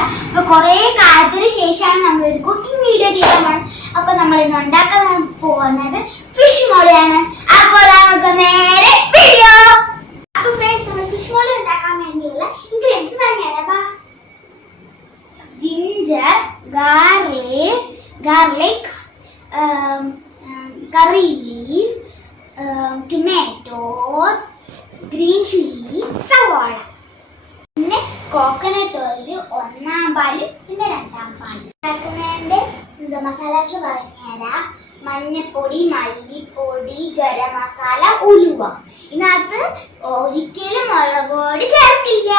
അപ്പൊ കുറെ കാലത്തിന് ശേഷമാണ് നമ്മൾ ഒരു കുക്കിംഗ് വീഡിയോ ചെയ്യാൻ പോകുന്നത് അപ്പൊ നമ്മൾ ഇന്ന് ഉണ്ടാക്കാൻ പോകുന്നത് ഫിഷ് മോളിയാണ്. അപ്പോൾ നമുക്ക് നേരെ വീഡിയോ മസാലാസ് പറഞ്ഞുതരാം മഞ്ഞപ്പൊടി മല്ലിപ്പൊടി ഗരം മസാല ഉലുവ. ഇതിനകത്ത് ഒരിക്കലും മുളക് പൊടി ചേർക്കില്ല.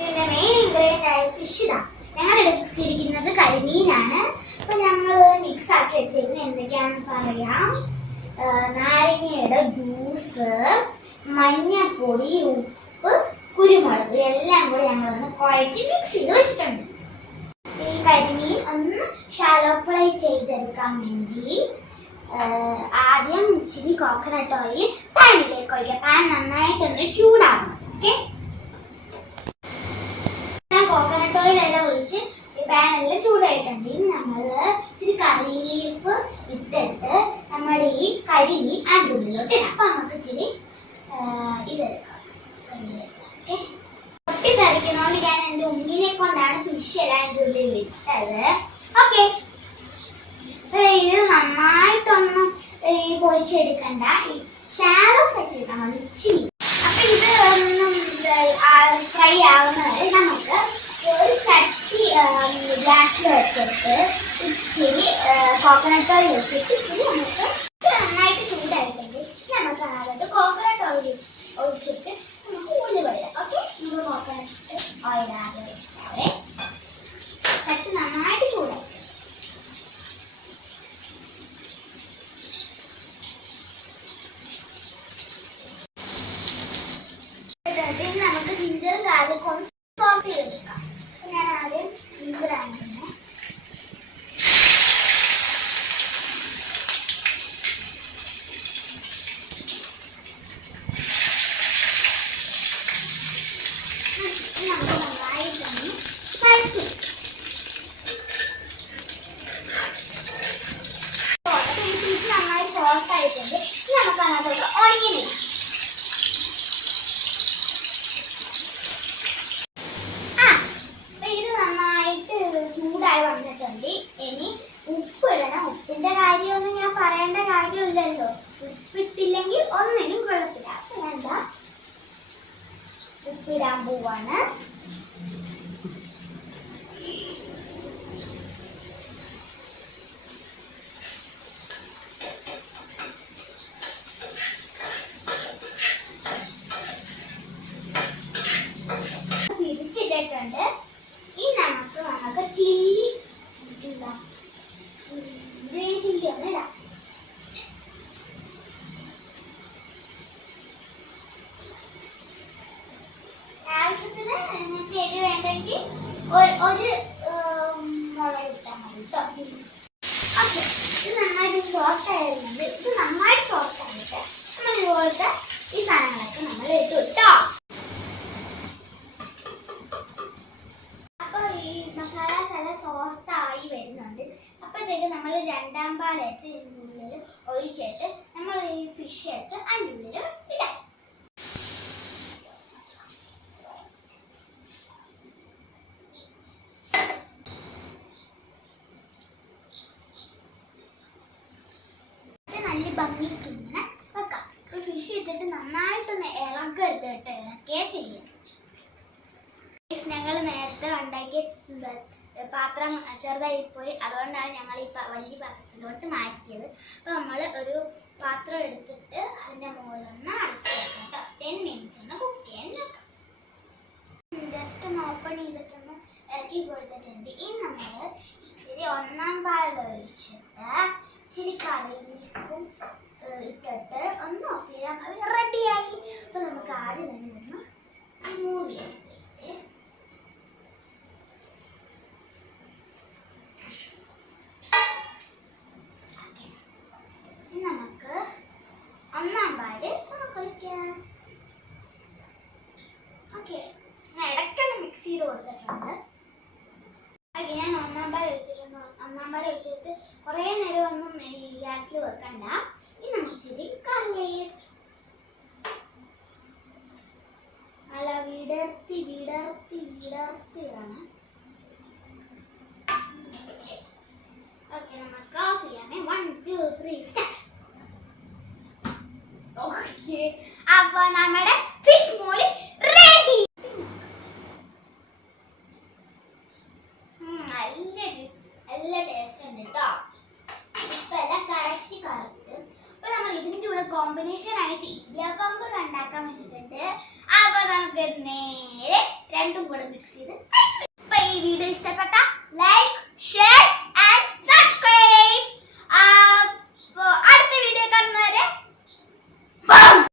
ഇതിന്റെ മെയിൻ ഇൻഗ്രീഡിയന്റ് ആയ ഫിഷ് ഇതാ. ഞങ്ങൾ എടുത്തിരിക്കുന്നത് കരിമീനാണ്. അപ്പൊ ഞങ്ങൾ മിക്സ് ആക്കി വെച്ചിരുന്നത് എന്തൊക്കെയാണെന്ന് പറയാം. നാരങ്ങയുടെ ജ്യൂസ് മഞ്ഞപ്പൊടി ഉപ്പ് കുരുമുളക് എല്ലാം കൂടി ഞങ്ങളൊന്ന് കുഴച്ച് മിക്സ് ചെയ്ത് വെച്ചിട്ടുണ്ട്. ഈ കരിമീൻ ഒന്ന് ഷാലോ ഫ്രൈ ചെയ്തെടുക്കാൻ വേണ്ടി ആദ്യം ഇച്ചിരി കോക്കനട്ട് ഓയിൽ പാനിലേക്ക് ഒഴിക്കുക. പാൻ നന്നായിട്ടൊന്ന് ചൂടാകണം ഓക്കെ ഞാൻ കോക്കനട്ട് ഓയിൽ എല്ലാം ഒഴിച്ച് പാനെല്ലാം ചൂടായിട്ടുണ്ട്. നമ്മൾ ഇച്ചിരി കറി ലീഫ് ഇട്ടിട്ട് നമ്മുടെ ഈ കരിമീൻ അതിന്റെ ഉള്ളിലോട്ട് ഇടാം. അപ്പം നമുക്ക് ഇച്ചിരി ഇത് ഓക്കെ പൊട്ടിത്തെറിക്കുന്നതുകൊണ്ട് ഞാൻ എന്റെ ഉമ്മിനെ കൊണ്ടാണ് ഫിഷ് എല്ലാം അതിന്റെ ഉള്ളിൽ ഇട്ടത് ഓക്കെ. ഇത് നന്നായിട്ടൊന്ന് പൊരിച്ചെടുക്കണ്ട ഷാലോ ചെയ്താൽ മതി. ഇച്ചിരി അപ്പൊ ഇത് ഒന്നും ഫ്രൈ ആവുന്നത് നമുക്ക് ഒരു ചട്ടി ഗ്ലാസ് വെച്ചിട്ട് ഇച്ചിരി കോക്കനട്ട് ഓയിൽ വെച്ചിട്ട് ഇച്ചിരി നമുക്ക് ഇത് നന്നായിട്ട് ചൂടായിട്ടുണ്ട് നമുക്ക് അതിനകത്ത് കോക്കനട്ട് ഓയിൽ ഒഴിച്ചിട്ട് നമുക്ക് ഉള്ളി വരാം ഓക്കെ നമ്മൾ കോക്കനട്ട് ഓയിൽ ആദ്യം വെക്കാവേ ചട്ടി നന്നായിട്ട് ചൂടായി എന്നിട്ട് നമുക്ക് ജിഞ്ചർ ഗാർലിക് ഒന്ന് സോപ്പ് ചെയ്തെടുക്കാം അപ്പൊ ഞാൻ ആദ്യം ജിഞ്ചർ ആണെന്ന് നമുക്ക് നന്നായിട്ടൊന്ന് വഴറ്റി നന്നായി സോഫ്റ്റ് ആയിട്ടുണ്ട് ഇനി നമുക്ക് അതിനകത്തോട്ട് ഓണിയൻ ഇടാം ആ, അപ്പൊ ഇത് നന്നായിട്ട് ചൂടായി വന്നിട്ടുണ്ട് ഇനി ഉപ്പിടണം. ഉപ്പിന്റെ കാര്യമൊന്നും ഞാൻ പറയേണ്ട കാര്യമില്ലല്ലോ. ഉപ്പിട്ടില്ലെങ്കിൽ ഒന്നിനും കുഴപ്പമില്ല. അപ്പൊ ഞാൻ എന്താ? ഉപ്പിടാൻ പോവാണ് തിരിച്ചിട്ടിട്ടുണ്ട് ഇനി നമുക്ക് നമുക്ക് ചില്ലി ഗ്രീൻ ചില്ലി ഒന്ന് ഇടാം ആവശ്യത്തിന് നിങ്ങൾക്ക് എരിവ് വേണ്ടെങ്കിൽ ഒരു ഒരു ഉം, മുളക് ഇട്ടാൽ മതി കേട്ടോ ചില്ലി ഓക്കെ ഇത് നന്നായിട്ട് സോഫ്റ്റ് ആയിരുന്നത് ഇത് നന്നായിട്ട് സോഫ്റ്റ് ആയിട്ട് നമ്മൾ ഇതുപോലത്തെ ഈ സാധനങ്ങളൊക്കെ നമ്മൾ ഇട്ടു കേട്ടോ അപ്പോൾ ഈ മസാലാസ് എല്ലാം സോഫ്റ്റ് ആയി വരുന്നുണ്ട് അപ്പോഴത്തേക്ക് നമ്മൾ ഒഴിച്ചിട്ട് നമ്മൾ ഈ ഫിഷ് വെക്കാം ഫിഷ് ഇട്ടിട്ട് നന്നായിട്ടൊന്ന് ഇളകരുത് കേട്ടോ. ഇളക്കേ ചെയ്യാം ഞങ്ങൾ നേരത്തെ ഉണ്ടാക്കിയ എന്താ, പാത്രം ചെറുതായി പോയി. അതുകൊണ്ടാണ് ഞങ്ങൾ ഈ വലിയ പാത്രത്തിലോട്ട് മാറ്റിയത്. അപ്പോൾ നമ്മൾ ഒരു പാത്രം എടുത്തിട്ട് അതിന്റെ മുകളിലൊന്ന് അടച്ചു വെക്കാം കേട്ടോ. ടെൻ മിനിറ്റ്സ് ഒന്ന് കുക്ക് ചെയ്യാൻ വെക്കാം ജസ്റ്റ് ഒന്ന് ഓപ്പൺ ചെയ്തിട്ടൊന്ന് ഇറക്കി കൊടുത്തിട്ടുണ്ട്. ഇനി നമ്മൾ ഇത്തിരി ഒന്നാം പാൽ ഒഴിച്ചിട്ട് ഇച്ചിരി കറി കൊടുത്തിട്ടുണ്ട്. ഞാൻ ഒന്നാം പാൽ ഒഴിച്ചിട്ടുണ്ട് ഒന്നാം ഒഴിച്ചിട്ട് കുറേ നേരം ഒന്നും ഗ്യാസിൽ വെക്കണ്ട. ഇനി നമ്മൾ ഇച്ചിരി കറിവേപ്പ് അല്ല വിടർത്തി വിടർത്തി വിടർത്തി വേണം ഓക്കെ അപ്പോൾ നമ്മുടെ കൂടെ കോമ്പിനേഷൻ